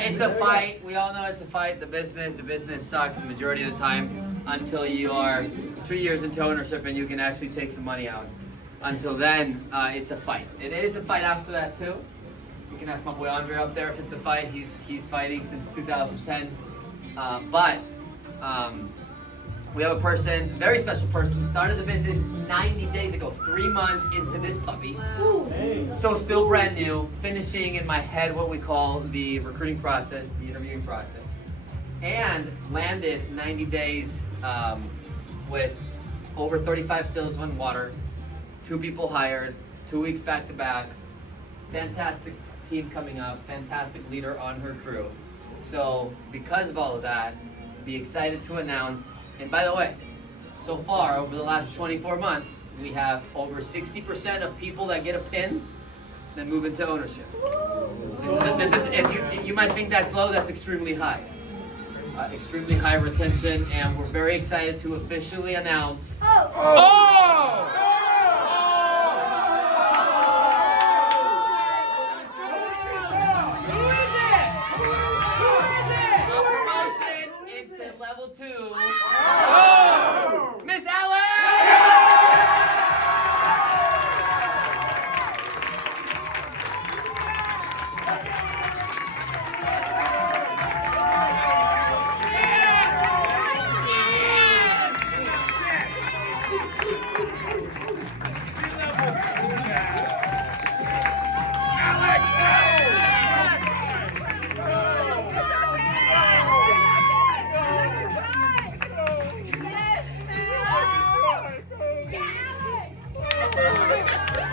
It's a fight. We all know it's a fight. The business sucks the majority of the time until you are 2 years into ownership and you can actually take some money out. Until then, it's a fight. It is a fight after that too. You can ask my boy Andre up there if it's a fight. He's fighting since 2010. But we have a person, very special person, started the business 90 days ago, 3 months into this puppy. So still brand new, finishing in my head what we call the recruiting process, the interviewing process. And landed 90 days with over 35 stills on water, 2 people hired, 2 weeks back to back, fantastic team coming up, fantastic leader on her crew. So because of all of that, be excited to announce, and by the way, so far over the last 24 months, we have over 60% of people that get a pin that move into ownership. This is if you might think that's low, that's extremely high. Extremely high retention, and we're very excited to officially announce. Level 2. Miss Alex!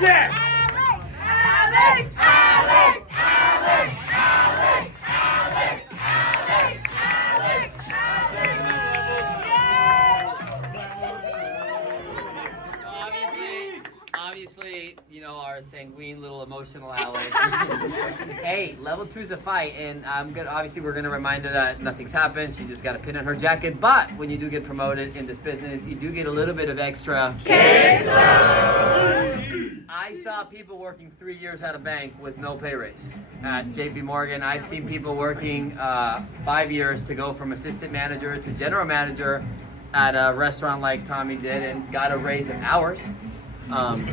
Yes! Alex! Alex! Alex! Alex! Alex! Alex! Alex! Obviously, you know, our sanguine little emotional Alex. Hey, level 2 is a fight, and obviously we're gonna remind her that nothing's happened. She just got a pin on her jacket. But when you do get promoted in this business, you do get a little bit of extra. I saw people working 3 years at a bank with no pay raise. At JP Morgan, I've seen people working 5 years to go from assistant manager to general manager at a restaurant like Tommy did and got a raise in hours. And,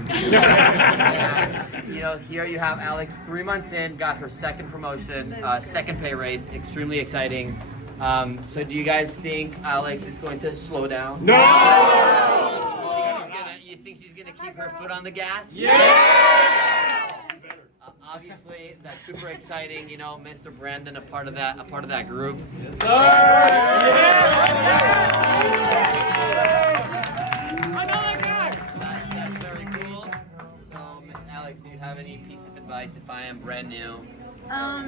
you know, here you have Alex 3 months in, got her second promotion, second pay raise, extremely exciting. So do you guys think Alex is going to slow down? No! You think she's gonna keep her foot on the gas? Yeah! Obviously, that's super exciting. You know, Mr. Brandon, a part of that group. Yes, sir! That's very cool. So, Miss Alex, do you have any piece of advice if I am brand new?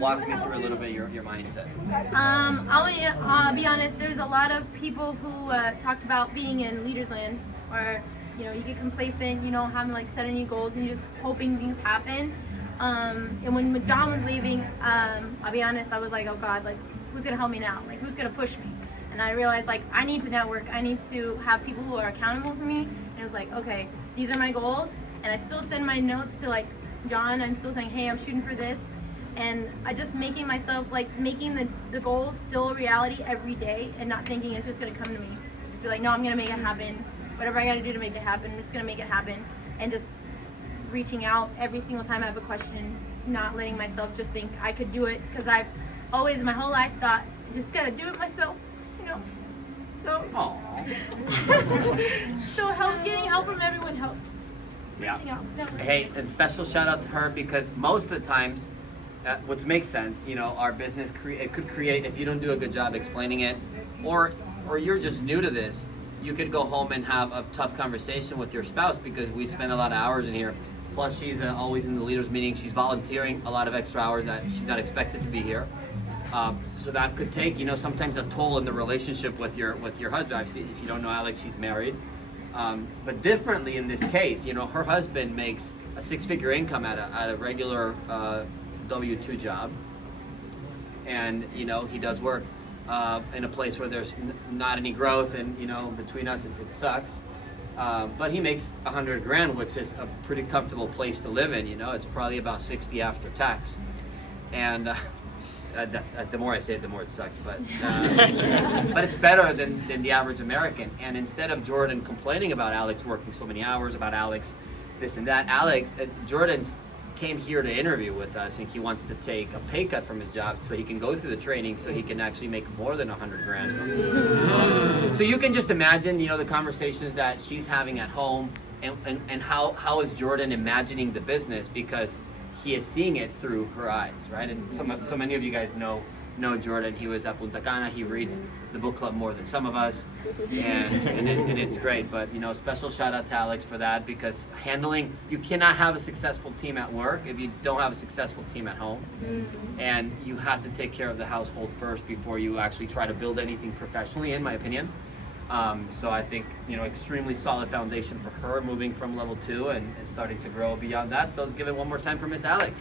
Walk me through a little bit your mindset. I'll be honest. There's a lot of people who talked about being in Leaders Land, or you know, you get complacent. You don't have like set any goals, and you're just hoping things happen. And when John was leaving, I'll be honest. I was like, oh God, like who's gonna help me now? Like who's gonna push me? And I realized like I need to network. I need to have people who are accountable for me. And it was like, okay, these are my goals. And I still send my notes to like John. I'm still saying, hey, I'm shooting for this. And I just making myself like making the goals still a reality every day, and not thinking it's just gonna come to me. Just be like, no, I'm gonna make it happen. Whatever I gotta do to make it happen, I'm just gonna make it happen. And just reaching out every single time I have a question, not letting myself just think I could do it, because I've always my whole life thought just gotta do it myself, you know. So so getting help from everyone helped. Reaching out. Hey, and special shout out to her, because most of the times, which makes sense, you know, our business it could create, if you don't do a good job explaining it, or you're just new to this, you could go home and have a tough conversation with your spouse, because we spend a lot of hours in here. Plus, she's always in the leaders meeting. She's volunteering a lot of extra hours that she's not expected to be here. So that could take, you know, sometimes a toll in the relationship with your husband. Obviously, if you don't know Alex, she's married. But differently in this case, you know, her husband makes a 6-figure income at a regular W2 job, and you know he does work in a place where there's not any growth, and you know between us it sucks. But he makes $100,000, which is a pretty comfortable place to live in. You know, it's probably about 60 after tax, and that's the more I say it, the more it sucks. But but it's better than the average American. And instead of Jordan complaining about Alex working so many hours, about Alex this and that, Jordan's came here to interview with us, and he wants to take a pay cut from his job so he can go through the training so he can actually make more than $100,000. So you can just imagine, you know, the conversations that she's having at home, and how is Jordan imagining the business, because he is seeing it through her eyes, right? And so many of you guys know Jordan. He was at Punta Cana. He reads the book club more than some of us, and it's great. But you know, special shout out to Alex for that, because you cannot have a successful team at work if you don't have a successful team at home, and you have to take care of the household first before you actually try to build anything professionally, in my opinion. So I think, you know, extremely solid foundation for her moving from level 2 and starting to grow beyond that. So let's give it one more time for Miss Alex.